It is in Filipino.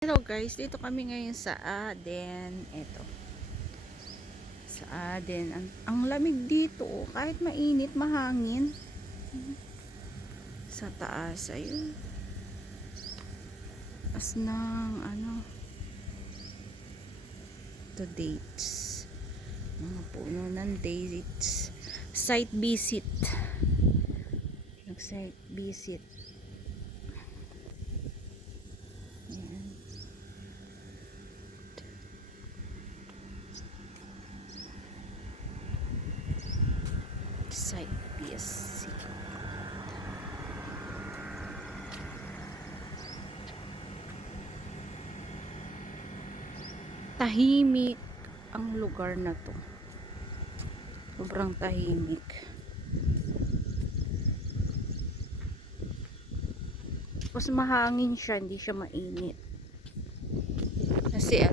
Hello guys, dito kami ngayon sa Aden. Ito. Sa Aden. Ang lamig dito. Kahit mainit, mahangin. Sa taas. Ayun. As ng to dates. Mga puno ng dates. Site visit. Nag-site visit. Ayan. Site visit. Tahimik ang lugar na to. Sobrang tahimik. Tapos mahangin siya, hindi siya mainit. Kasi